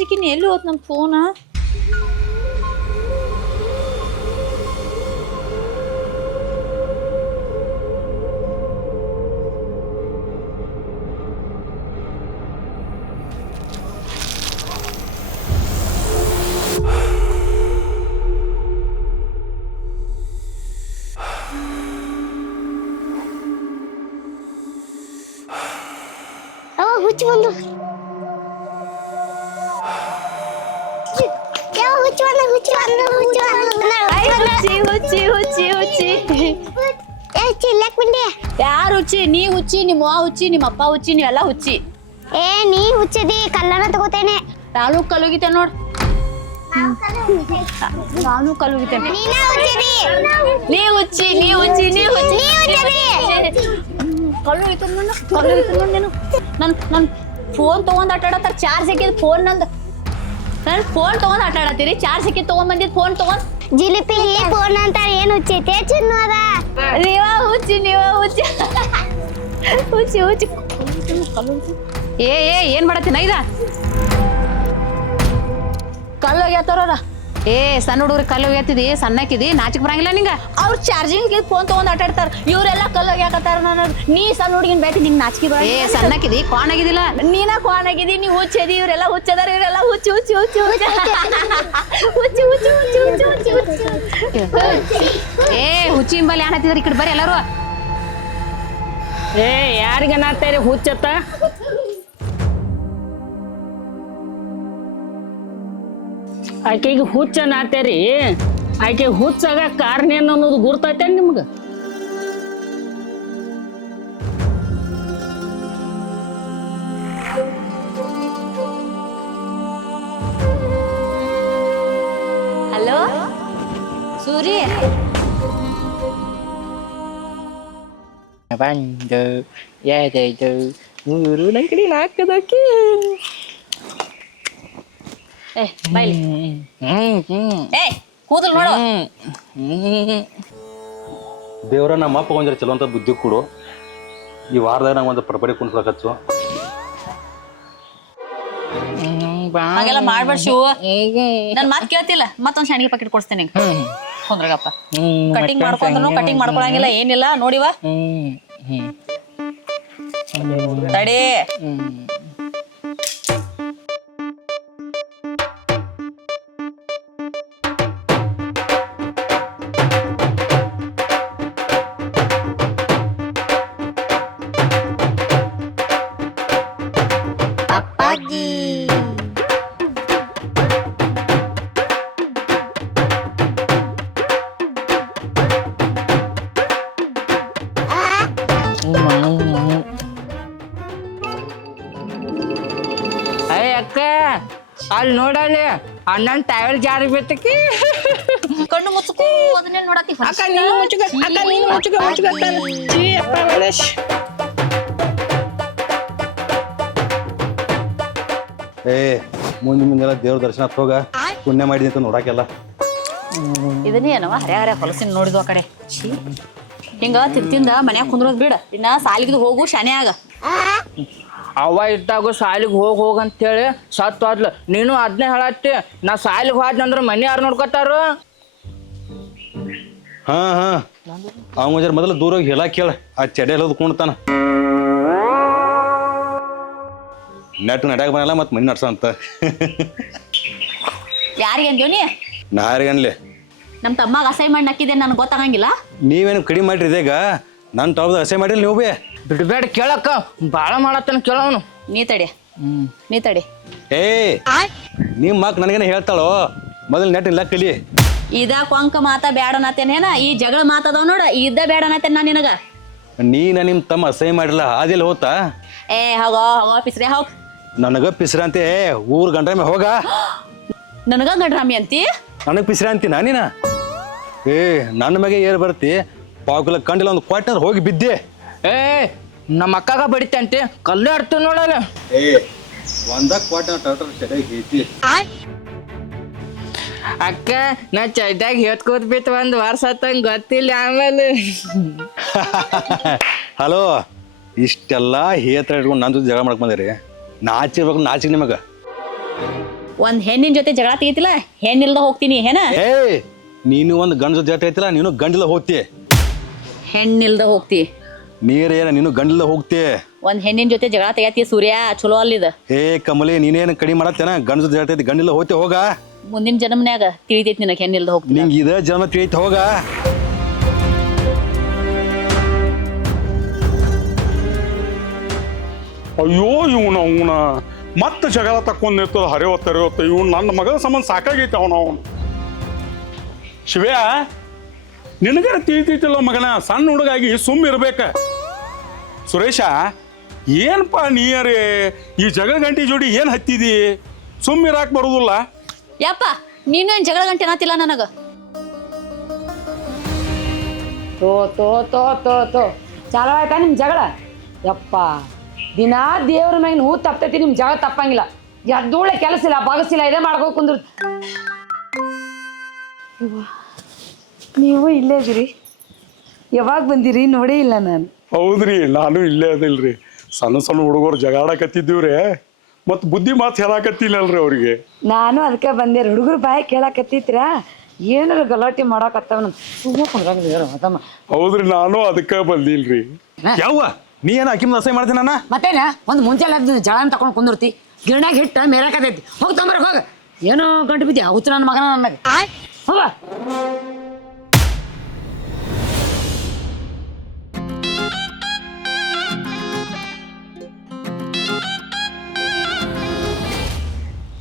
ಸಿಕ್ಕಿನಿ ಎಲ್ಲಿ ಹೋತ್ ನಮ್ ಫೋನ್ ಏ ಚಿಲ್ಲಕ್ ಬಂದೆ ಯಾರು ಹುಚ್ಚಿ ನೀ ಹುಚ್ಚಿ ನಿಮ್ಮ ಅವ್ವ ಹುಚ್ಚಿ ನಿಮ್ಮ ಅಪ್ಪ ಹುಚ್ಚಿ ನೀವೆಲ್ಲ ಹುಚ್ಚಿ ಏ ನೀ ಹುಚ್ಚದಿ ಕಲ್ಲನ ತಗೋತೇನೆ ನಾನು ಕಲ್ಲುಗಿತೆ ನೋಡ್ ನಾನು ಕಲ್ಲುಗಿತೇನೆ ನೀನ ಹುಚ್ಚದಿ ನೀ ಹುಚ್ಚಿ ನೀ ಹುಚ್ಚಿ ನೀ ಹುಚ್ಚಿ ನೀ ಹುಚ್ಚದಿ ಕಲ್ಲು ಹೋಯ್ತು ನನ್ನ ಕಲ್ಲು ಹೋಯ್ತು ನೋಡ್ ನೀನು ನನ್ ನನ್ ಫೋನ್ ತಗೊಂಡ್ ಆಟ ಆಡತ್ತಾರ ಚಾರ್ಜ್ ಹಾಕಿದ್ ಫೋನ್ ನಂದು ನನ್ ಫೋನ್ ತಗೊಂಡ್ ಆಟ ಆಡತ್ತೀರಿ ಚಾರ್ಜ್ ಹಾಕಿ ತಗೊಂಡ್ ಬಂದಿದ್ ಫೋನ್ ತಗೊಂಡ್ ಜಿಲಿಪಿ ಫೋನ್ ಅಂತ ಏನ್ ಹುಚ್ಚೈತೆ ಚಿನ್ನು நீவா ஊச்சு ನೀವ ஊச்சு ஊச்சு ஊಚಿ ಏ ಏ ಏನ್ ಮಾಡತ್ತೀನಿ ಐದ ಕಳ್ಳೋಗ್ಯಾತಾರ ಏ ಸಣ್ಣ ಹುಡುಗರು ಕಲ್ಲು ಎತ್ತಿದಿ ಸಣ್ಣಕ್ಕಿದಿ ನಾಚಿಕ್ ಬರಂಗಿಲ್ಲ ನಿಂಗ ಅವ್ರ ಚಾರ್ಜಿಂಗ್ ಫೋನ್ ತಗೊಂಡ್ ಆಟ ಆಡ್ತಾರ ಇವರೆಲ್ಲ ಕಲ್ಲು ಯಾಕತ್ತಾರ ನಾನು ನೀ ಸಣ್ಣ ಹುಡುಗಿನ ಬೇಟಿ ನಿಂಗ್ ನಾಚಿಕೆ ಬರ ಏ ಸಣ್ಣಕ್ಕಿದಿ ಕಾಣ್ ಆಗಿದಿಲ್ಲ ನೀನ ಕ್ವಾನ್ ಆಗಿದಿ ನೀ ಹುಚ್ಚದಿ ಇವರೆಲ್ಲ ಹುಚ್ಚದಾರ ಇವರೆಲ್ಲ ಹುಚ್ಚಿ ಹುಚ್ಚು ಹುಚ್ಚು ಹುಚ್ಚು ಹುಚ್ಚು ಹುಚ್ಚು ಹುಚ್ಚು ಹುಚ್ಚು ಹುಚ್ಚಿ ಹುಚ್ಚಿ ಏ ಹುಚ್ಚಿ ಇಂಬಲ್ಲಿ ಏನ್ ಹತ್ತಿದಾರ ಈ ಕಡೆ ಬರ್ರಿ ಎಲ್ಲಾರು ಏ ಯಾರಿಗೆ ನಾಡ್ತಾರಿ ಹುಚ್ಚತ್ತ ಆಕೆಗೆ ಹುಚ್ಚ ನಾತ್ಯಾರಿ. ಆಕೆ ಹುಚ್ಚಾಗ ಕಾರಣ ಏನು ಅನ್ನೋದು ಗುರ್ತೈತೆ ನಿಮ್ಗೆ? ಹಲೋ? ಸೂರಿ? ಬಂದು ಎರಡು ಮೂರು ನಂಕಡಿ ನಾಲ್ಕದಕ್ಕೆ ಏ ಬೈಲಿ ಏ ಕೂದಲ್ ನೋಡು. ದೇವ್ರ ನಮ್ಮ ಅಪ್ಪ ಒಂದ್ರೆ ಚಲೋ ಅಂತ ಬುದ್ಧಿ ಕೊಡು. ಈ ವಾರದಾಗ ನಂಗೆ ಒಂದು ಪಡಪಡಿ ಕುಣಿಸ್ಬೇಕಚ್ಚು ಹಾಗೆಲ್ಲ ಮಾಡ್ಬೇಡ ಶಿವ ನನ್ ಮಾತ್ ಕೇಳ್ತಿಲ್ಲ. ಮತ್ತೊಂದ್ ಶಾಣಿಗೆ ಪಾಕೆಟ್ ಕೊಡ್ಸ್ತೇನೆ ಕುಂದ್ರಗಪ್ಪ ಕಟಿಂಗ್ ಮಾಡ್ಕೊಂಡ್ರು ಕಟಿಂಗ್ ಮಾಡ್ಕೊಳಂಗಿಲ್ಲ ಏನಿಲ್ಲ ನೋಡಿವ? ತಡಿ. ಅಲ್ಲಿ ನೋಡಲ್ಲಿ ಅಣ್ಣನ್ ಟೈರ್ ಜಾರಿ ಬಿಟ್ಟಕಿ ಕಣ್ಣು ಮುಚ್ಚಕು ಅದನ್ನೇ ನೋಡತಿ ಅಕ್ಕ ನೀನು ಮುಚ್ಚುಕ ಅಕ್ಕ ನೀನು ಮುಚ್ಚುಕ ಮುಚ್ಚುಕ ಚೀ ಅಪ್ಪ ಗಣೇಶ್. ಏ ಮುಂದೆ ಮುಂದೆಲ್ಲ ದೇವ್ರ ದರ್ಶನ ಹೋಗ ಪುಣ್ಯ ಮಾಡಿದಂತ ಅಂತ ನೋಡಾಕೆಲ್ಲ ಇದನ್ನೇ ಏನವ? ಹರ್ಯ ಹರ್ಯ ಹೊಲಸಿನ ನೋಡಿದ್ವು ಆ ಕಡೆ. ಹಿಂಗ ತಿಂದ ಮನ್ಯಾಗ ಕುಂದ್ರೋದ್ ಬಿಡ. ಇನ್ನ ಸಾಲಿಗೆ ಹೋಗು ಶಾನೆ ಆಗ ಅವ ಇದ್ದಾಗ ಸಾಲಿಗೆ ಹೋಗ್ ಹೋಗ್ ಅಂತೇಳಿ ಸತ್ತು ಹೋದ್ಲ. ನೀನು ಅದನ್ನೇ ಹೇಳತ್ತಿ ನಾ ಸಾಲಿಗೆ ಹೋದ್ನಂದ್ರ ಮನೆ ಯಾರು ನೋಡ್ಕೊತಾರು? ಹಾ ಹಾ. ಅವ ಜರ ಮೊದಲು ದೂರ ಹೋಗಿ ಹೇಳಕ್ ಕೇಳ. ಆ ಚಡೆ ಹೇಳೋದು ಕುಣ್ತಾನ. ನೆಟ್ ನಡ್ಯಾಗ ಬರಲ್ಲ ಮತ್ತೆ ಮನೆ ನಡ್ಸ ಅಂತ ಯಾರಿಗೆ ಅಂದ್ಯೋನಿ ನಾ? ಯಾರಿಗನ್ಲಿ ನಮ್ ತಮ್ಮಗ ಅಸೈನ್ಮೆಂಟ್ ಹಾಕಿದೆ ನನಗೆ ಗೊತ್ತಾಗಂಗಿಲ್ಲ. ನೀವೇನು ಕಡಿಮೆ ಮಾಡ್ರಿ ಇದೇಗ? ನನ್ನ ತಗೊಳ್ದು ಅಸೈನ್ ಮಾಡಿಲ್ಲ ನೀವು ಬೇ ಬಿಡ್ಬೇಡ ಕೇಳಕ್ಕ ಬಾಳ ಮಾಡತ್ತನ ಕೇಳವನು ನೀ ತಡಿ. ನೀ ತಡಿ. ಏ ನಿಮ್ಮ ಮಕ್ ನನಗೇನು ಹೇಳ್ತಾಳೋ? ಮೊದಲು ನೆಟ್ ಇಲ್ಲ ಕಲಿ ಇದ ಕೊಂಕ ಮಾತ ಬೇಡ ಅನ್ನತ್ತೇನೇನ ಈ ಜಗಳ ಮಾತದವ್ ನೋಡ ಇದ್ದ ಬೇಡ ಅನ್ನತ್ತೇನ ನಾ ನಿನಗ? ನೀನ ನಿಮ್ಮ ತಮ್ಮ ಅಸಹ್ಯ ಮಾಡಿಲ್ಲ ಅದೆಲ್ಲ ಹೋತಾ? ಏ ಹೋಗೋ ಹೋಗೋ ಪಿಸ್ರೆ ಹೋಗ್. ನನಗ ಪಿಸ್ರಂತೆ ಊರ್ ಗಂಡ್ರಮೆ ಹೋಗ. ನನಗ ಗಂಡ್ರಾಮಿ ಅಂತಿ? ನನಗೆ ಪಿಸ್ರ ನಾ ನೀನ? ಏ ನನ್ನ ಮ್ಯಾಗೆ ಏರ್ ಬರ್ತಿ ಪಾವುಕಲ ಕಂಡಿಲ್ಲ ಒಂದು ಕ್ವಾಟ್ನರ್ ಹೋಗಿ ಬಿದ್ದೆ. ಏ ನಮ್ಮ ಅಕ್ಕಗ ಬಡಿತಂತೆ ಕಲ್ಲು ಆಡ್ತು ನೋಡಲ್ಲ ಏ ಒಂದ ಚಟಾಗಿ ಅಕ್ಕ ನಾ ಚೈದಾಗ ಹೇಳ್ಕೋದ್ ಬಿತ್ತು ಒಂದ್ ವರ್ಷ ಆತಂಗ್ ಗೊತ್ತಿಲ್ಲ ಆಮೇಲೆ. ಹಲೋ ಇಷ್ಟೆಲ್ಲ ಹೇತ್ರ ಇಟ್ಕೊಂಡು ನನ್ನ ಜೊತೆ ಜಗಳ ಮಾಡಕ್ ಬಂದಿರಿ. ನಾಚಿರ್ಬೇಕು ನಾಚಿಗೆ ನಿಮಗೆ. ಒಂದ್ ಹೆಣ್ಣಿನ ಜೊತೆ ಜಗಳ ತೆಗಿತಿಲ್ಲ ಹೆಣ್ಣಿಲ್ದ ಹೋಗ್ತೀನಿ ಏನ ಏ ನೀನು ಒಂದು ಗಂಡ ಜೊತೆ ಜಗಳ ಐತಿಲ್ಲ ನೀನು ಗಂಡಿಲ್ಲ ಹೋಗ್ತಿ. ಹೆಣ್ಣಿಲ್ದ ಹೋಗ್ತಿ. ನೀರೇನ ನೀನು ಗಂಡಲ್ಲ ಹೋಗ್ತಿ? ಒಂದ್ ಹೆಣ್ಣಿನ ಜೊತೆ ಜಗಳ ತೆಗತಿ ಸೂರ್ಯ ಚಲೋ ಅಲ್ಲಿದ. ಏ ಕಮಲಿ ನೀನೇನು ಕಡಿಮೆ ಮಾಡತ್ತೇನ? ಗಂಡ ಜೊತೆ ಜಗಳ ಐತಿ ಗಂಡಿಲ್ಲ ಹೋಗ್ತಿ ಹೋಗ. ಮುಂದಿನ ಜನ್ಮನ್ಯಾಗ ತಿಳಿತೈತಿ ನಿನಗೆ ಹೆಣ್ಣಿಲ್ದ ಹೋಗ್ತಿ ನಿಂಗೆ ಇದ ಜನ್ಮ ತಿಳಿತ ಹೋಗ. ಅಯ್ಯೋ ಇವನ ಅವನ. ಮತ್ತೆ ಜಗಳ ತಕ್ಕೊಂಡ್ ನಿರ್ತದ ಹರಿವತ್ತ ಹರಿವತ್ತ ಇವ್ನು ನನ್ನ ಮಗನ ಸಂಬಂಧ ಸಾಕಾಗೈತೆ ಅವನ ಅವನು. ಶಿವ್ಯ ನಿನಗರ ತಿಳಿತೈತಿಲ್ಲ ಮಗನ? ಸಣ್ಣ ಹುಡುಗಾಗಿ ಸುಮ್ಮ ಇರ್ಬೇಕ ಸುರೇಶ ಏನಪ್ಪ ನೀಯರೇ? ಈ ಜಗಳ ಗಂಟಿ ಜೋಡಿ ಏನು ಹತ್ತಿದಿ? ಸುಮ್ಮ ಇರಾಕ್ ಬರುದಿಲ್ಲ. ಯಪ್ಪ ನೀನು ಏನ್ ಜಗಳ ಗಂಟೆ ಅನ್ನತಿಲ್ಲ ನನಗ? ತೋ ತೋ ತೋ ತೋ ತೋ. ಚಾಲೋ ಆಯ್ತಾ ನಿಮ್ಮ ಜಗಳ? ಯಪ್ಪ ದಿನ ದೇವ್ರ ಮ್ಯಾಗಿನ ಹೂ ತಪ್ತೈತಿ ನಿಮ್ಮ ಜಗಳ ತಪ್ಪಂಗಿಲ್ಲ. ಎದ್ದೂಳೆ ಕೆಲಸ ಇಲ್ಲ ಬಗಸಿಲ್ಲ ಇದೇ ಮಾಡ್ಕೋ ಕುಂದ್ರ ನೀವು ಇಲ್ಲೇ ಇದ್ದೀರಿ. ಯಾವಾಗ ಬಂದಿರಿ? ನೋಡೇ ಇಲ್ಲ ನಾನು. ಹೌದ್ರಿ ನಾನು ಇಲ್ಲೇ ಅದಿಲ್ರಿ. ಸಣ್ಣ ಸಣ್ಣ ಹುಡುಗರು ಜಗಾಡಕತ್ತಿದ್ದೀವ್ರಿ ಮತ್ತು ಬುದ್ಧಿ ಮಾತು ಹೇಳಾಕತ್ತಿಲ್ಲಲ್ರಿ ಅವ್ರಿಗೆ. ನಾನು ಅದಕ್ಕೆ ಬಂದೆ ಹುಡುಗರು ಬಾಯಿ ಕೇಳಾಕತ್ತಿತ್ರ ಏನಾರ ಗಲಾಟೆ ಮಾಡಾಕತ್ತವ ಕುಂದ್ರಂಗಿಲ್ಲ ಹೌದ್ರಿ ನಾನು ಅದಕ್ಕೆ ಬಂದಿಲ್ರಿ. ಯಾವ ನೀ ಏನು ಅಕ್ಕಿನ ದಸೆ ಮಾಡ್ತೀನಿ ಅಣ್ಣ ಮತ್ತೇನ ಒಂದು ಮುಂಚೆ ಜಳ ತಕೊಂಡು ಕುಂದಿರ್ತಿ. ಗಿರಣಾಗ ಹಿಟ್ಟ ಮೇರಕತೈತಿ ಹೋಗಿ ತೊಂಬರ ಹೋಗ. ಏನೋ ಗಂಟು ಬಿದ್ದಿ ಹೌದು ನನ್ನ ಮಗನ ನನಗೆ. ಹೋಗ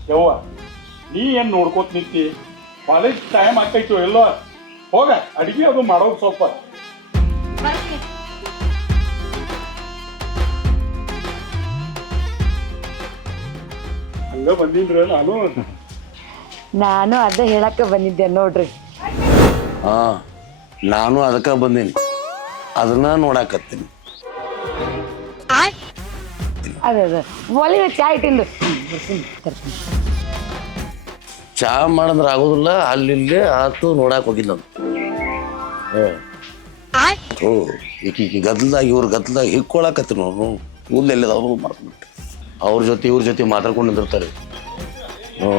ಯವ್ವ ನೀ ಏನು ನೋಡ್ಕೋತ ನಿಂತಿ? ಕಾಲೇಜ್ ಟೈಮ್ ಆಗ್ತೈತು ಎಲ್ಲೋ ಹೋಗ ಅಡಿಗೆ ಅದು ಮಾಡೋದು ಸ್ವಲ್ಪ. ಹಂಗ ಬಂದಿನ್ರಿ ನಾನು? ನಾನು ಅದ ಹೇಳಕ್ಕೆ ಬಂದಿದ್ದೆ ನೋಡ್ರಿ. ಹಾ ನಾನು ಅದಕ್ಕೆ ಬಂದೀನಿ. ಅದನ್ನ ನೋಡಾಕತ್ತೀನಿ. ಅದೇ ಅದೇ. ಒಲಿನ ಚಾ ಇಟ್ಟಿಂದು ಚಾ ಮಾಡಿದ್ರೆ ಆಗೋದಿಲ್ಲ ಅಲ್ಲಿ ಆತು ನೋಡಾಕ್ ಹೋಗಿಲ್ಲ ನಾನು. ಹೇ. ಓ ಈಕೀಗ ಗದ್ದಲ್ದಾಗ ಇವ್ರ ಗದ್ದಲ್ದಾಗ ಹಿಕ್ಕೊಳಕತ್ತಿ ನಾವು ಕೂದಲೆಲ್ಲ ಅವರು ಮಾಡ್ಕೊಂಡ್ಬಿಟ್ಟು ಅವ್ರ ಜೊತೆ ಇವ್ರ ಜೊತೆ ಮಾತಾಡ್ಕೊಂಡು ನಿಂದಿರ್ತಾರೆ. ಹ್ಞೂ.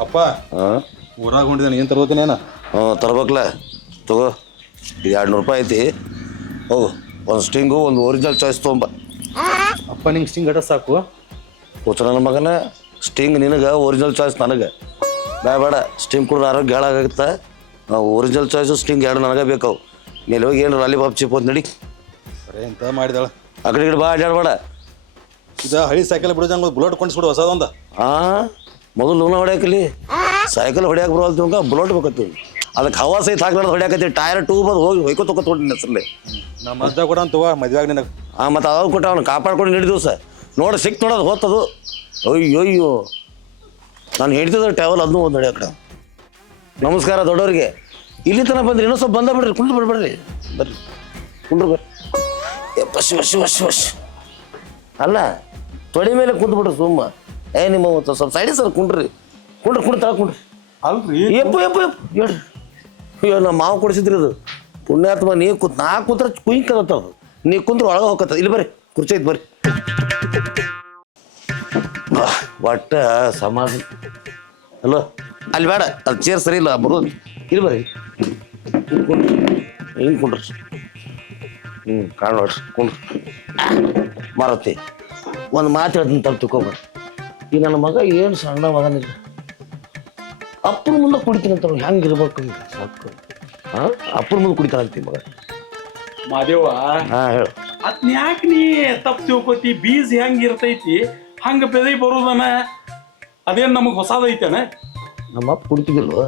ಅಪ್ಪ ಹಾಂ? ಊರಾಗ ಹೊಂಟಿದ್ದಾನೆ ಏನು ತರ್ಬೋತೇನೇನ ಹ್ಞೂ ತರ್ಬೇಕಲ್ಲ. ತಗೋ. ಇದು ಎರಡು ನೂರು ರೂಪಾಯಿ ಐತಿ. ಹೋಗು. ಒಂದು ಸ್ಟಿಂಗು ಒಂದು ಒರಿಜಿನಲ್ ಚಾಯ್ಸ್ ತೊಗೊಂಬ. ಅಪ್ಪ ನಿಂಗೆ ಸ್ಟಿಂಗ್ ಅಟ ಸಾಕು ಕೂತ ನನ್ನ ಮಗನ ಸ್ಟಿಂಗ್ ನಿನಗೆ ಒರಿಜಿನಲ್ ಚಾಯ್ಸ್ ನನಗೆ. ಬೇಡ ಬೇಡ ಸ್ಟಿಂಗ್ ಕೂಡ ಆರೋಗ್ಯ ಆ ಒರಿಜಿನಲ್ ಚಾಯ್ಸು ಸ್ಟಿಂಗ್ ಎರಡು ನನಗೆ ಬೇಕಾವು. ನೀನು ಹೋಗಿ ಏನು ಲಾಲಿಪಾಪ್ ಚಿಪ್ ಅಂತ ನಡಿ ಸರಿ ಎಂತ ಮಾಡಿದಾಳ. ಆ ಕಡೆ ಈ ಕಡೆ ಬಾ ಅಡ್ಡಾಡ್ಬೇಡ ಇದು ಹಳಿ ಸೈಕಲ್ ಬಿಡೋದಂಗ ಬುಲೆಟ್ ಕೊಂಡಿಸ್ಬಿಡು ಹೊಸದೊಂದು. ಹಾಂ ಮೊದಲು ಲೂನ ಹೊಡ್ಯಾಕಲಿ ಸೈಕಲ್ ಹೊಡ್ಯಾಕ ಬರೋಲ್ತಿವಂಗ ಬುಲೆಟ್ ಬೇಕತ್ತು ಅದಕ್ಕೆ ಹವಾ ಸಹಿತ ಹಾಕ್ಲಾರ್ದು ಹೊಡ್ಯಾಕತ್ತಿ ಟೈರ್ ಟೂಬ್ ಅದು ಹೋಗಿ ಹೊಯ್ಕೋ ತೊಗೊತ ತೊಗೊಂಡು ಹೆಸರಲ್ಲಿ ನಮ್ಮ ಅಜ್ಜ ಕೂಡ ಅಂತವ ಮದ್ವೆಯಾಗ ನಿನಗೆ. ಹಾಂ ಮತ್ತು ಅದಾವ ಕೊಟ್ಟು ಅವ್ನು ಕಾಪಾಡ್ಕೊಂಡು ಹಿಡಿದು ದಿವಸ. ನೋಡಿ ಸಿಕ್ ನೋಡೋದು ಹೋತದು. ಅಯ್ಯೋ ಅಯ್ಯೋ ನಾನು ಹಿಡಿದ್ರೆ ಟ್ಯಾವಲ್ ಅದನ್ನೂ ಒಂದು ಕಡೆ ನಮಸ್ಕಾರ ದೊಡ್ಡವ್ರಿಗೆ. ಇಲ್ಲಿ ತನಕ ಬಂದ್ರಿ ಇನ್ನೊಂದು ಸ್ವಲ್ಪ ಬಂದ ಬಿಡ್ರಿ ಕುಂಡ್ರು ಬಿಡ್ಬೇಡ್ರಿ ಬರ್ರಿ. ಕುಂಡ್ರು ಬರ್ರಿ. ವಶ್ ವಶ್ ಶಿವ ಶಿವ ಅಲ್ಲ ತೊಡೆ ಮೇಲೆ ಕುಂತು ಬಿಡ್ರಿ ಸುಮ್ಮ. ಏ ನಿಮ್ಮ ಸ್ವಲ್ಪ ಸೈಡಿ ಸರ್ ಕುಂಡ್ರಿ. ಕುಂಡ್ರಿ ಕುಂಡ್ರಿ ತಳ ಕುಂಡ್ರಿ. ಅಲ್ರಿ ಎಪ್ಪು ಎಪ್ಪು ಎಪ್ಪು. ಹೇಳ್ರಿ. ಅಯ್ಯೋ ನಮ್ಮ ಮಾವು ಕೊಡಿಸಿದ್ರಿ ಅದು. ಪುಣ್ಯಾತ್ಮ, ನೀ ಕೂತ್ ನಾ ಕೂತ್ರ ಕುಯ್ಕ್ ಅದು. ನೀ ಕುಂತ್ರ ಒಳಗೆ ಹೋಗತ್ತ ಇಲ್ಲಿ ಬರ್ರಿ, ಕುರ್ಚಿ ಐತಿ ಬರ್ರಿ. ಒಟ್ಟ ಸಮಾಜ. ಹಲೋ ಅಲ್ಲಿ ಬೇಡ ಅದು ಚೇರ್ ಸರಿ ಇಲ್ಲ, ಬರೋದು ಇಲ್ಲಿ ಬರ್ರಿ. ಹಿಂಗೆ ಕುಂಡ್ರಿ. ಹ್ಞೂ ಕಾಣ ನೋಡ್ರಿ, ಕುಂಡ್ರಿ. ಮಾರತಿ ಒಂದು ಮಾತು ಹೇಳ್ತೀನಿ, ತಪ್ಪು ತಿಳ್ಕೊಬೇಡ್ರಿ ಈ ನನ್ನ ಮಗ ಏನು ಸಣ್ಣ ಮಗನಿಲ್ಲ ಅಪ್ಪನ ಮುಂದೆ ಕುಡಿತೀನಿ ಅಂತ ಹೆಂಗೆ ಇರ್ಬೇಕು ಮಕ್ಕಳು ಹಾ ಅಪ್ಪನ ಮುಂದೆ ಕುಡಿತಾನಂತಿ ಮಗ. ಮಾದೇವ ಹಾಂ ಹೇಳು. ಅದ್ನ ಯಾಕೆ ನೀ ತಪ್ಪು ತಿಳ್ಕೊತಿ? ಬೀಜ ಹೆಂಗ್ ಇರ್ತೈತಿ? ಹಂಗ ಬೆಳೆ ಬರೋದನ? ಅದೇನ್ ನಮಗ್ ಹೊಸದೈತೇನ ನಮ್ಮ ಅಪ್ಪ ಕುಡಿತಿದ್ದಿಲ್ವ?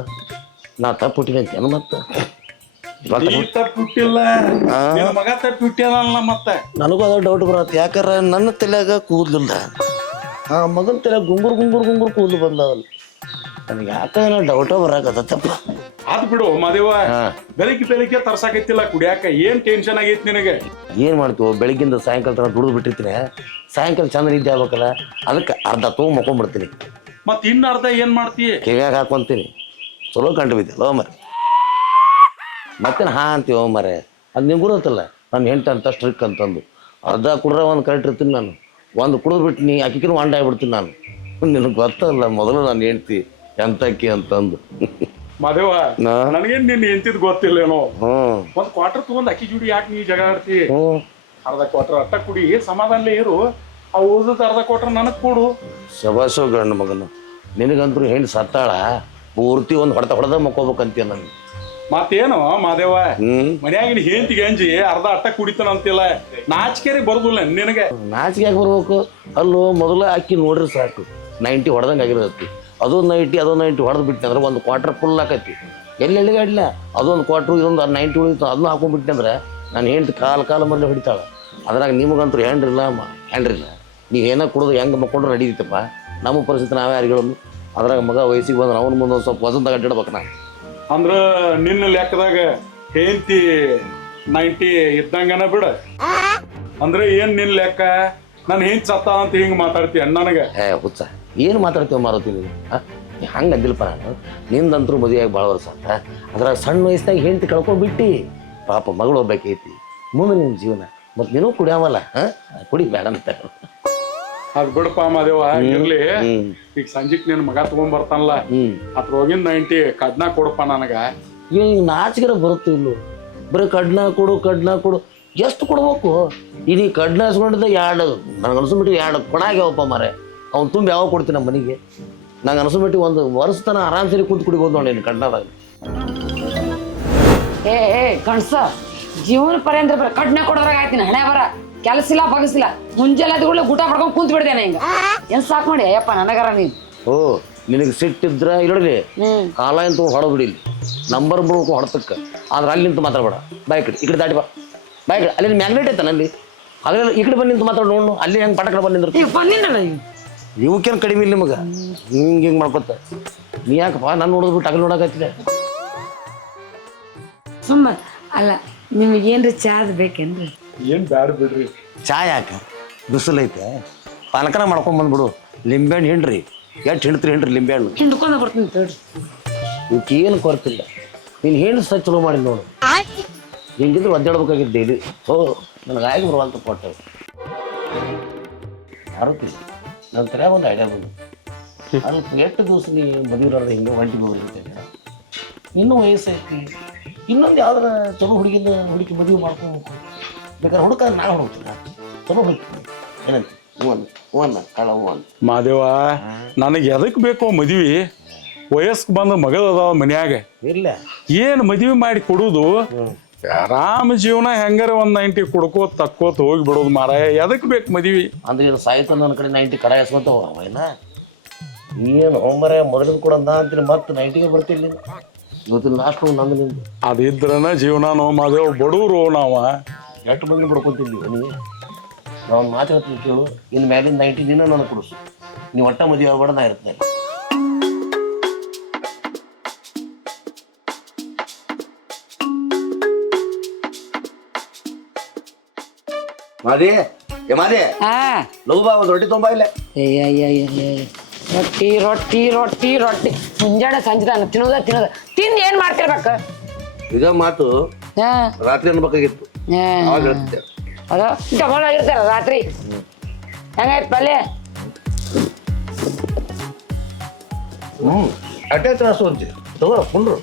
ನಾ ತಪ್ಪು ಹುಟ್ಟಿನ ಅಂತೇನು ಮತ್ತೆ? ನೀ ತಪ್ಪು ಆ? ನಿನ್ನ ಮಗ ತಪ್ಪು ಮತ್ತೆ. ನನಗೂ ಅದ ಡೌಟ್ ಬರತ್ತೆ. ಯಾಕಂದ್ರೆ ನನ್ನ ತಲೆಯಾಗ ಕೂದಲಿಲ್ಲ. ಆ ಮಗನ ತಲೆ ಗುಂಗುರು ಗುಂಗುರು ಗುಂಗುರು ಕೂದಲು ಬಂದವಲ್ಲ ನನಗೆ ಯಾಕೆ ಡೌಟ ಬರಾಕತ್ತಪ್ಪ ಆತ್ ಬಿಡು ಮಾದೇವ ಹಾ. ಬೆಳಿಗ್ಗೆ ಬೆಳಿಗ್ಗೆ ತರ್ಸಾಕೈತಿಲ್ಲ ಕುಡಿಯಾಕ ಏನ್ ಟೆನ್ಷನ್ ಆಗೈತಿ ನಿನಗೆ? ಏನು ಮಾಡ್ತೀವೋ ಬೆಳಗ್ಗಿಂದ ಸಾಯಂಕಾಲ ತನಕ ದುಡಿದು ಬಿಟ್ಟಿರ್ತೀನಿ. ಸಾಯಂಕಾಲ ಚಂದ ನಿದ್ದೆ ಆಗ್ಬೇಕಲ್ಲ? ಅದಕ್ಕೆ ಅರ್ಧ ತೊಗೊಂಡು ಮಕ್ಕೊಂಡ್ಬಿಡ್ತೀನಿ ಮತ್ ಇನ್ನ ಅರ್ಧ ಏನ್ ಮಾಡ್ತೀಯ ಕಿವ್ಯಾಗ ಹಾಕೊಂತೀನಿ. ಚಲೋ ಕಂಡು ಬಿದ್ದಲ್ಲ ಮರೆ ಮತ್ತೆ ಹಾ ಅಂತೀವ ಮರೆ ಅದು ನಿಮ್ಗೆ ಗೊತ್ತಲ್ಲ ನನ್ನ ಹೆಂಡತಿ ಅಂತ ಸ್ಟ್ರಿಕ್ ಅಂತಂದು. ಅರ್ಧ ಕುಡ್ರೆ ಒಂದು ಕರೆಕ್ಟ್ ಇರ್ತೀನಿ ನಾನು. ಒಂದು ಕುಡಿದು ಬಿಟ್ಟು ಅಕ್ಕಿಕಿನ ಒಂಡಾಗ್ಬಿಡ್ತೀನಿ ನಾನು. ನಿನಗೆ ಗೊತ್ತಲ್ಲ ಮೊದಲು ನಾನು ಹೆಂಡ್ತಿ. ಎಂತಕ್ಕಿ ಅಂತಂದು. ಮಾದೇವ ನಾ? ನನಗೇನ್ ನಿನ್ನ ಎಂತಿದ್ ಗೊತ್ತಿಲ್ಲೇನೋ? ಒಂದ್ ಕ್ವಾರ್ಟರ್ ತಗೊಂಡ್ ಅಕ್ಕಿ ಜುಡಿ ಯಾಕೆ ನೀ ಜಗ ಆಡ್ತಿ? ಅರ್ಧ ಕ್ವಾರ್ಟರ್ ಅಟ್ಟ ಕುಡಿ ಸಮಾಧಾನಲೇ ಇರು. ಆ ಓದದ ಅರ್ಧ ಕ್ವಾರ್ಟರ್ ನನಗ್ ಕೊಡು. ಶಬಾಸೋ ಗಂಡ ಮಗನ ನಿನಗಂತೂ ಹೆಣ್ಣು ಸತ್ತಾಳ ಪೂರ್ತಿ ಒಂದು ಹೊಡೆತ ಹೊಡೆದ ಮಕ್ಕೋಬೇಕಂತೀಯ ನನಗೆ ಮತ್ತೇನು ಮಾದೇವ? ಹ್ಮ್. ಮನ್ಯಾಗಿನ ಹೆಂಡತಿಗೆ ಅಂಜಿ ಅರ್ಧ ಅಟ್ಟ ಕುಡಿತಾನಂತಿಲ್ಲ. ನಾಚಿಕೆರಿ ಬರುದಿಲ್ಲ ನಿನಗೆ. ನಾಚಿಕೆ ಯಾಕೆ ಬರ್ಬೇಕು? ಅಲ್ಲೂ ಮೊದಲ ಅಕ್ಕಿ ನೋಡ್ರಿ ಸಾಕು. ನೈಂಟಿ ಹೊಡೆದಂಗೆ ಆಗಿರತ್ತೆ. ಅದೊಂದು ನೈಂಟಿ ಅದೊಂದು ನೈಂಟಿ ಹೊಡೆದು ಬಿಟ್ಟೆ ಅಂದ್ರೆ ಒಂದು ಕ್ವಾರ್ಟರ್ ಫುಲ್ ಆಕೈತಿ. ಎಲ್ಲಿ ಎಲ್ಲಿಗಾಡ್ಲ ಅದೊಂದು ಕ್ವಾರ್ಟ್ರು ಇದೊಂದು ನೈಂಟಿ ಉಳಿತು ಅದನ್ನ ಹಾಕೊಂಡ್ಬಿಟ್ಟೆ ಅಂದ್ರೆ ನಾನು ಹೆಂಡ್ತಿ ಕಾಲು ಕಾಲು ಮರಲಿ ಹೊಡಿತಾಳೆ. ಅದ್ರಾಗ ನಿಮಗಂತೂ ಹೆಂಡ್ರಿಲ್ಲ ಅಮ್ಮ ಹೆಂಡ್ರಿಲ್ಲ ನೀವು ಏನೋ ಕುಡಿದು ಹೆಂಗೆ ಮಕ್ಕೊಂಡ್ರೆ ನಡೀತಪ್ಪ ನಮ್ಮ ಪರಿಸ್ಥಿತಿ ನಾವೇ ಯಾರಿಗೇಳೋದು ಅದ್ರಾಗ ಮಗ ವಯಸ್ಸಿಗೆ ಬಂದ್ರೆ ಅವನ ಮುಂದೆ ಒಂದು ಸ್ವಲ್ಪ ವಸಂತ ಅಡ್ಡಿಡ್ಬೇಕು ನಾ ಅಂದ್ರ ನಿನ್ನ ಲೆಕ್ಕದಾಗ ಹೆಂಡತಿ ನೈಂಟಿ ಇದ್ದಂಗನ ಬಿಡ. ಅಂದ್ರೆ ಏನು ನಿನ್ನ ಲೆಕ್ಕ? ನಾನು ಹೆಂಗೆ ಸತ್ತ ಅಂತ ಹಿಂಗ್ ಮಾತಾಡ್ತೀಯ ನನಗೆ? ಏ ಹುಚ್ಚ. ಏನು ಮಾತಾಡ್ತೀವಿ ಮಾರುತಿ ನೀನು? ಹಂಗೆ ಅಂದಿಲ್ಪ ನಾನು. ನಿಂದಂತರೂ ಮದುವೆಯಾಗಿ ಭಾಳ ವರ್ಷ ಅಂತ ಅದ್ರಾಗ ಸಣ್ಣ ವಯಸ್ಸಿನಾಗ ಹೆಂಡ್ತಿ ಕಳ್ಕೊಂಡ್ಬಿಟ್ಟು. ಪಾಪ ಮಗಳು ಹೋಗ್ಬೇಕೈತಿ ಮುಂದೆ ನಿಮ್ಮ ಜೀವನ. ಮತ್ತು ನೀನು ಕುಡಿಯಾವಲ್ಲ ಹಾಂ? ಕುಡಿ ಬೇಡ ಅಂತ ಅದು ಬಿಡಪ್ಪ ಮಾದೇವ ಇರ್ಲಿ. ಈಗ ಸಂಜಿಕ್ ನೀನು ಮಗ ತಗೊಂಡ್ ಬರ್ತಾನಲ್ಲ ಅದ್ರ ಅದ್ರೊಳಗಿನ ನೈಂಟಿ ಕಡ್ನ ಕೊಡಪ್ಪ ನನಗ. ಈಗ ನಾಚಿಕೆರ ಬರುತ್ತೆ ಇಲ್ಲು. ಬರೀ ಕಡ್ನ ಕೊಡು ಕಡ್ನ ಕೊಡು. ಎಷ್ಟು ಕೊಡ್ಬೇಕು? ಇದು ಈ ಕಡ್ನ ಹಸ್ಕೊಂಡಿದ್ದ ಎರಡು ನನಗೆ ಅನ್ಸ್ಬಿಟ್ಟು ಎರಡು ಕೊಡ ಆಗ್ಯಾವಪ್ಪ ಮಾರೆ ಅವ್ನು ತುಂಬ ಯಾವಾಗ ಕೊಡ್ತೀನಿ ನಮ್ಮ ಮನೆಗೆ? ನಂಗೆ ಅನಿಸ್ಬಿಟ್ಟು ಒಂದು ವರ್ಷ ತನ ಆರಾಮ್ ಸರಿ ಕೂತ್ ಕುಡಿಬೋದು ನೋಡಿ ನೀನು ಕಣ್ಣದಾಗ. ಏ ಏ ಕಣ್ಸ ಜೀವನ ಪರ್ಯಂತ ಬರ ಕಡ್ನ ಕೊಡೋದ್ರಾಗ ಆಯ್ತೀನಿ ಹಣೆ ಬರ. ಕೆಲಸ ಇಲ್ಲ ಬಗಸಿಲ್ಲ ಮುಂಜಾನೆ ಕೂಡ ಊಟ ಮಾಡ್ಕೊಂಡು ಕುಂತ ಬಿಡ್ದೇನೆ ಹಿಂಗ. ಏನ್ ಸಾಕು ಮಾಡಿ ಅಯ್ಯಪ್ಪ ನನಗರ ನೀನ್. ಓ ನಿನಗೆ ಸಿಟ್ಟಿದ್ರ ಇಲ್ಲೋಡ್ರಿ ಕಾಲ ಅಂತ ಹೊಡೆದು ಬಿಡಿಲಿ ನಂಬರ್ ಬಿಡ್ಬೇಕು ಹೊಡೆತಕ್ಕೆ. ಆದ್ರೆ ಅಲ್ಲಿ ನಿಂತು ಮಾತಾಡ್ಬೇಡ. ಬಾಯ್ ಕಡೆ ಈ ಕಡೆ ದಾಟಿ ಬಾ. ಬಾಯ್ ಕಡೆ ಅಲ್ಲಿ ಮ್ಯಾಗ್ನೆಟ್ ಐತಲ್ಲ ಅಲ್ಲಿ? ಅದ್ರಲ್ಲಿ ಈ ಕಡೆ ಬಂದು ನಿಂತು ಮಾತಾಡು ನೋಡು ಅಲ್ಲಿ ಹೆಂಗೆ ಪಟಕಡೆ ಬಂದು ನಿಂದ್ರು? ಈಗ? ಇವಕ್ಕೇನು ಕಡಿಮೆ ಇಲ್ಲ ನಿಮಗೆ? ಹಿಂಗೆ ಹಿಂಗೆ ಮಾಡ್ಕೊತ. ನೀ ಯಾಕಪ್ಪ ನಾನು ನೋಡಿದ್ಬಿಟ್ಟು ಅಗಲ್ ನೋಡಕತ್ತಿದೆ ಸುಮ್ಮ ಅಲ್ಲ ನಿಮಗೆ ಏನ್ರಿ ಚಾದ್ ಬೇಕೇನ್ರಿ? ಏನು ಬ್ಯಾಡ ಬಿಡ್ರಿ. ಚಾ ಯಾಕೆ? ಬಿಸಿಲೈತೆ ಪಾನಕನ ಮಾಡ್ಕೊಂಡ್ ಬಂದ್ಬಿಡು. ಲಿಂಬೆಹಣ್ಣು ಹಿಂಡ್ರಿ. ಎಷ್ಟು ಹಿಂಡ್ತೀರಿ ಹಿಂಡ್ರಿ ಲಿಂಬೆಹಣ್ಣು? ಹಿಂಡ್ಕೊಂಡು ಬರ್ತೀನಿ ತಡ್ರಿ. ಇವಕ್ಕೆ ಏನು ಕೊರತಿಲ್ಲ. ನೀನು ಹೆಣ್ಣು ಸಹ ಚಲೋ ಮಾಡಿ ನೋಡು. ಹಿಂಗಿದ್ರೆ ಒದ್ದಾಡ್ಬೇಕಾಗಿದ್ದೆ ಡೈಲಿ. ಓ ನನಗೆ ಆಗಿ ಬರುವಂತ ಕೊಟ್ಟೆ. ಯಾರು ನನ್ನ ತಲೆಯಾಗ ಒಂದು ಐಡಿಯಾ ಬಂದು ಅಲ್ಲಿ ಎಷ್ಟು ದಿವಸ ನೀ ಮದುವೆ ಹಿಂಗೆ ಒಂಟಿ ಹೋಗಿರ್ತೇನೆ ಇನ್ನೂ ವಯಸ್ಸೈತಿ ಇನ್ನೊಂದು ಯಾವ್ದಾರ ಚಲೋ ಹುಡುಗಿನ ಹುಡುಕಿ ಮದುವೆ ಮಾಡ್ಕೊಬೇಕು. ಬೇಕಾದ್ರೆ ಹುಡುಕ ನಾನು ಹುಡುಕ್ತೀನಿ. ಚಲೋ ಹುಡುಕ್ತೀನಿ ಏನಂತ? ಮಾದೇವ ನನಗೆ ಎದಕ್ಕೆ ಬೇಕೋ ಮದ್ವಿ? ವಯಸ್ಕ್ ಬಂದ ಮಗದ ಅದಾವ ಮನ್ಯಾಗ. ಇಲ್ಲ ಏನು ಮದುವೆ ಮಾಡಿ ಕೊಡುದು? ಆರಾಮ ಜೀವನ ಹೆಂಗಾರ ಒಂದ್ ನೈಂಟಿ ಕುಡ್ಕೋತ್ ತಕ್ಕೋತ್ ಹೋಗಿ ಬಿಡೋದು ಮಾರಾಯ. ಎದಕ್ ಬೇಕು ಮದ್ವಿ? ಅಂದ್ರೆ ಇದು ಸಾಯ್ತು ನನ್ನ ಕಡೆ ನೈಂಟಿ ಕಡೆ ಎಸ್ಕೊಂತ ಅವೇನ ಏನು ಹೋಮರೆ ಮೊದಲಿನ ಕೂಡ ನಾ ಅಂತೀನಿ ಮತ್ತೆ ನೈಂಟಿಗೆ ಬರ್ತಿಲ್ಲ ನೀನು. ಇವತ್ತಿನ ಲಾಸ್ಟ್ ನಂದು ನಿಂದು. ಅದಿದ್ರನ ಜೀವನ ನೋ ಮಾದೇವ್ ಬಡೂರು ನಾವ. ಎಷ್ಟು ಮಂದಿ ಬಿಡ್ಕೊತಿದ್ವಿ ನೀವು ನಾವು ಮಾತು ಇನ್ನು ಮ್ಯಾಲಿನ ನೈಂಟಿ ದಿನ ನನಗೆ ಕೊಡಿಸು. ನೀವು ಒಟ್ಟ ಮದುವೆ ಆಗ್ಬೇಡ ನಾ ಇರ್ತೇನೆ. ಮಾದಿ ಏ ಮಾದಿ ಹಾ. ಲಘು ಬಾ ಒಂದು ರೊಟ್ಟಿ ತೊಂಬ ಇಲ್ಲ. ಅಯ್ಯ ಅಯ್ಯ ಅಯ್ಯ ಅಯ್ಯ. ರೊಟ್ಟಿ ರೊಟ್ಟಿ ರೊಟ್ಟಿ ರೊಟ್ಟಿ. ಮುಂಜಾನೆ ಸಂಜೆ ತಾನ ತಿನ್ನೋದ ತಿನ್ನೋದ. ತಿಂದು ಏನ್ ಮಾಡ್ತಿರ್ಬೇಕು? ಇದ ಮಾತು ಹಾ. ರಾತ್ರಿ ಅನ್ಬೇಕಾಗಿತ್ತು. ಅವಾಗ ಹೇಳ್ತಿದ್ದೆ. ಅದ ಡಬಲ್ ಆಗಿರ್ತಾರ ರಾತ್ರಿ? ಹೆಂಗಾಯ್ತು ಪಲ್ಯ? ಹ್ಞೂ ಅಟ್ಟೆ ತ್ರಾಸು ಅಂತೀವಿ ತಗೋ ಕುಂಡ್ರು.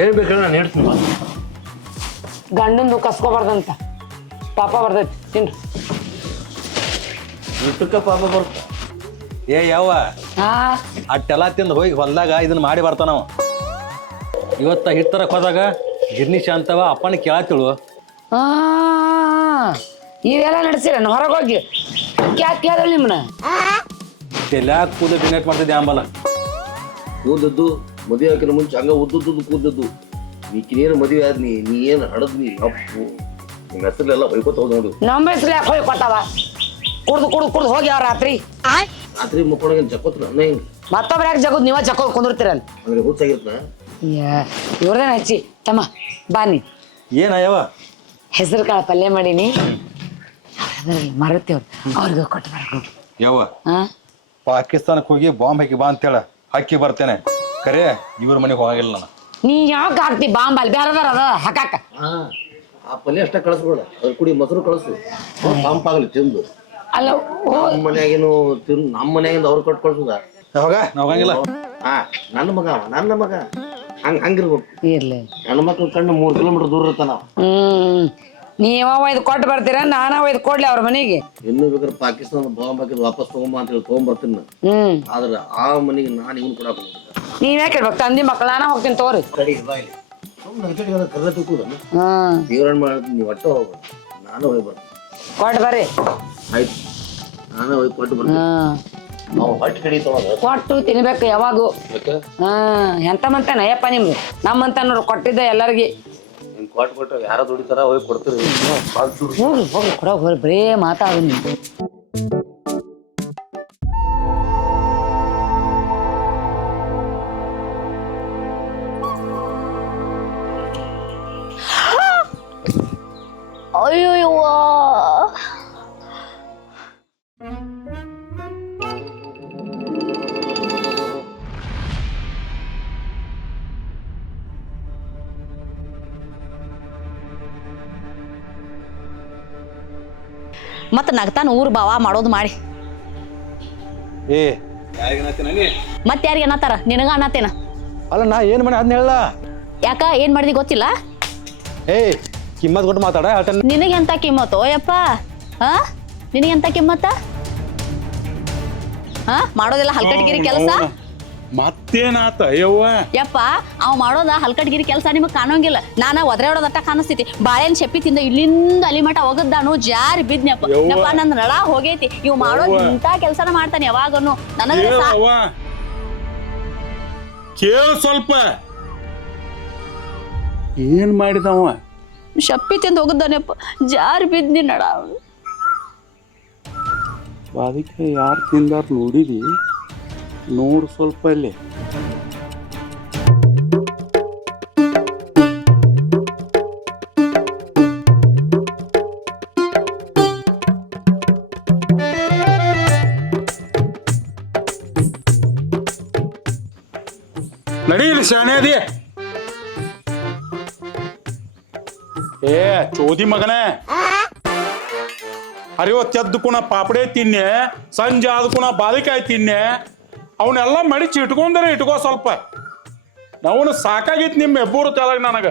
ಏನ್ ಬೇಕಾದ್ರೆ ನಾನು ಹೇಳ್ತೀನಿ ಬಾ. ಗಂಡಂದು ಕಸ್ಕೋಬಾರ್ದಂತ. ಪಾಪ ಬರ್ತೈತಿ ತಿನ್ರಿ. ಊಟಕ್ಕೆ ಪಾಪ ಬರ್ತ ಏ ಯಾವ ಹಾ? ಅಟ್ಟೆಲ್ಲ ತಿಂದು ಹೋಗಿ ಹೊಲ್ದಾಗ ಇದನ್ನ ಮಾಡಿ ಬರ್ತಾನವ ಇವತ್ತ ಹಿಟ್ಟರ ಹೋದಾಗ ಗಿರ್ನಿ ಶಾಂತವ ಅಪ್ಪನ ಕೇಳತ್ತಿಳು ಆ, ಇವೆಲ್ಲ ನಡೆಸಿರ ಹೊರಗೆ ಹೋಗಿ. ನಿಮ್ಮನ್ನ ಕೂದ ಬಿನೇಟ್ ಮಾಡ್ತಿದ್ದೆ ಆಂಬಲ ಕೂದದ್ದು ಮದುವೆ ಹಾಕಿನ ಮುಂಚೆ ಹಂಗ ಉದ್ದುದ್ದು ಕೂದದ್ದು. ನೀಕಿನೇನು ಮದುವೆ ಆದ್ನಿ ನೀ ನೀ ಏನು ಹಡದ್ನಿ? ಅಪ್ಪು. ನಿಮ್ಮ ಹೆಸರೆಲ್ಲ ಬೈಕೋತ ಹೋದ್ ನೋಡಿ. ನಮ್ಮ ಹೆಸರು ಯಾಕೆ ಹೋಗಿ ಕೊಟ್ಟವ ಕುಡ್ದು ಕುಡ್ದು ಕುಡ್ದು ಹೋಗಿ ಅವ್ರ ರಾತ್ರಿ? ರಾತ್ರಿ ಮುಕ್ಕೊಳಗೆ ಜಕ್ಕೋತ್ ನನ್ನ ಹಿಂಗೆ? ಮತ್ತೊಬ್ರು ಯಾಕೆ ಜಗದ್ ನೀವ ಜಕೋದ್ ಕುಂದಿರ್ತೀರಲ್ಲ. ಅಂದ್ರೆ ಹುಚ್ಚಾಗಿರ್ತ ಇವ್ರದೇನ ಹಚ್ಚಿ? ತಮ್ಮ ಬಾನಿ ಏನ ಯಾವ ಹೆಸರು ಕಾಳು ಪಲ್ಯ ಮಾಡೀನಿ. ಮರತ್ತೇವ್ರು ಅವ್ರಿಗೆ ಕೊಟ್ಟು ಬರ್ಬೇಕು ಯಾವ ಹಾ ಪಾಕಿಸ್ತಾನಕ್ಕೆ ಹೋಗಿ ಬಾಂಬ್ ಹಾಕಿ ಬಾ ಅಂತೇಳ. ಹಾಕಿ ಬರ್ತೇನೆ. ಕರೆ ಇವ್ರ ಮನೆಗೆ ಹೋಗಿಲ್ಲ ನಾನು. ನೀ ಯಾವ ಹಾಕ್ತಿ ಬಾಂಬ್ ಅಲ್ಲಿ? ಬೇರೆ ಅದ ಹಾಕಾಕ. ಆ ಪಲ್ಯ ಅಷ್ಟ ಕಳಿಸ್ಬೇಡ ಅದ್ರ ಕುಡಿ ಮೊಸರು ಕಳಿಸು. ತಂಪಾಗಲಿ ತಿಂದು. ಅಲ್ಲ ನಮ್ಮ ಮನ್ಯಾಗಿನೂ ತಿಂದು ನಮ್ಮ ಮನ್ಯಾಗಿಂದ ಅವ್ರು ಕೊಟ್ಟು ಕಳ್ಸುದ? ಯಾವಾಗ ಹಾ ನನ್ನ ಮಗ ಅವ, ನನ್ನ ಮಗ. ಹಂಗ ಹಂಗಿರ್ಬೇಕು. ಇರ್ಲಿ. ನನ್ನ ಕಣ್ಣು ಮೂರ್ ಕಿಲೋಮೀಟರ್ ದೂರ ಇರ್ತಾನ ಅವ. ಹ್ಮ್. ನೀವ ಒಯ್ದು ಕೊಟ್ಟು ಬರ್ತೀರಾ ನಾನ ಒಯ್ದು ಕೊಡ್ಲಿ ಅವ್ರ ಮನೆಗೆ. ಇನ್ನು ಬೇಕಾದ್ರೆ ಪಾಕಿಸ್ತಾನ ಬಾಂಬ್ ಹಾಕಿದ್ ವಾಪಸ್ ತಗೊಂಬ ಅಂತ ಹೇಳಿ ತಗೊಂಬರ್ತೀನಿ ನಾನು. ಹ್ಮ್. ಆದ್ರೆ ಆ ಮನೆಗೆ ನಾನು ಇವನು ಕೊಡಕ್ ಹೋಗ್ಬಿಟ್ಟಿದ್ದೆ ನೀವ್ ಯಾಕೆ ಇರ್ಬೇಕು? ತಂದಿ ಮಕ್ಳ ನಾನ ಹೋಗ್ತೀನಿ ತೋರಿ. ಕಡಿ ಸುಮ್ಮನೆ ಹ್ಮ್ ದೇವ್ರಣ್ಣ ಮಾಡಿ ನೀವು ಒಟ್ಟು ಹೋಗ್ಬೇಡ. ನಾನು ಹೋಗಿ ಬರ್ತೀನಿ. ಕೊಟ್ಟು ಬರ್ರಿ. ಆಯ್ತು. ನಾನು ಹೋಗಿ ಕೊಟ್ಟು ಬರ್ತೀನಿ. ಹ್ಮ್ ನಾವು ಹೊಟ್ಟೆ ಕಡಿ ತಗೊಂಡ ಕೊಟ್ಟು ತಿನ್ಬೇಕು ಯಾವಾಗೂ. ಹಾಂ ಎಂತ ಮಂತಾನ ಅಯ್ಯಪ್ಪ ನಿಮ್ದು ನಮ್ಮಂತ ನೋಡ್ರಿ ಕೊಟ್ಟಿದ್ದ ಎಲ್ಲರಿಗೆ. ಕೊಟ್ಟು ಕೊಟ್ಟು ಯಾರೋ ದುಡಿತಾರ ಹೋಗಿ ಕೊಡ್ತೀರಿ. ಹೋಗ್ರಿ ಹೋಗ್ರಿ ಕೊಡೋ ಹೋಗ್ರಿ ಬರೇ ಮಾತಾಡು ನೀವು ನಗ್ತಾನ ಊರ್ ಬಾವಾ ಮಾಡೋದು ಮಾಡಿ. ಏ. ಮತ್ ಯಾರಿಗೆ ಅನ್ನತಾರ ನಿನಗ ಅನ್ನತೇನ ಅಲ್ಲ ನಾ ಏನ್ ಮಾಡಿ ಅದನ್ನ ಹೇಳ ಯಾಕ ಏನ್ ಮಾಡಿದಿ ಗೊತ್ತಿಲ್ಲ? ಏ ಕಿಮ್ಮತ್ ಕೊಟ್ಟು ಮಾತಾಡ ಹೇಳ್ತಾನೆ. ನಿನಗೆ ಎಂತ ಕಿಮ್ಮತ್ತು? ಯಪ್ಪ ಹಾ ನಿನಗೆ ಎಂತ ಕಿಮ್ಮತ್ತ? ಹಾ ಮಾಡೋದೆಲ್ಲ ಹಲ್ಕಟ್ಗಿರಿ ಕೆಲಸ? ಮತ್ತೇನಾತ? ಅಯ್ಯವ್ವ ಯಪ್ಪ ಅವ್ ಮಾಡೋದ ಹಲ್ಕಟ್ಗಿರಿ ಕೆಲಸ ನಿಮಗೆ ಕಾಣೋಂಗಿಲ್ಲ. ನಾನ ಒದ್ರಾಡೋದಟ್ಟ ಕಾಣಿಸ್ತೈತಿ. ಬಾಳೆನ್ ಶೆಪ್ಪಿ ತಿಂದ ಇಲ್ಲಿಂದ ಅಲ್ಲಿ ಮಠ ಹೋಗದ್ದಾನು ಜಾರಿ ಬಿದ್ನಪ್ಪ ಯವ್ವ. ಯಪ್ಪ ನನ್ನ ನಳ ಹೋಗೈತಿ. ಇವ್ ಮಾಡೋದ್ ಯವ್ವ. ಇಂತ ಕೆಲಸನ ಮಾಡ್ತಾನೆ ಯಾವಾಗನು. ನನಗ ಕೇಳು ಸ್ವಲ್ಪ. ಏನ್ ಮಾಡಿದವ? ಶಪ್ಪಿ ತಿಂದು ಹೋಗದ್ದಾನೆಪ್ಪ ಜಾರಿ ಬಿದ್ನಿ ನಡ ಅದಕ್ಕೆ ಯಾರು ತಿಂದಾರು ನೋಡಿದಿ? ನೋಡು ಸ್ವಲ್ಪ ಅಲ್ಲಿ. ನಡೀಲಿ ಶಾಣೆ ಅದಿ. ಏ, ಚೋದಿ ಮಗನೇ. ಅರಿವತ್ತೆದ್ದು ಕುಣ ಪಾಪಡೆ ತಿನ್ನೆ, ಸಂಜೆ ಆದ ಕುಣ ಬಾಲಿಕಾಯಿ ತಿನ್ನೆ. ಅವನ್ನೆಲ್ಲ ಮಡಿಚಿ ಇಟ್ಕೊಂಡರೆ ಇಟ್ಕೋ ಸ್ವಲ್ಪ. ನಾವು ಸಾಕಾಗಿತ್ತು ನಿಮ್ಮ ಎಬ್ಬೂರು ತೆಳಗ್ ನನಗೆ.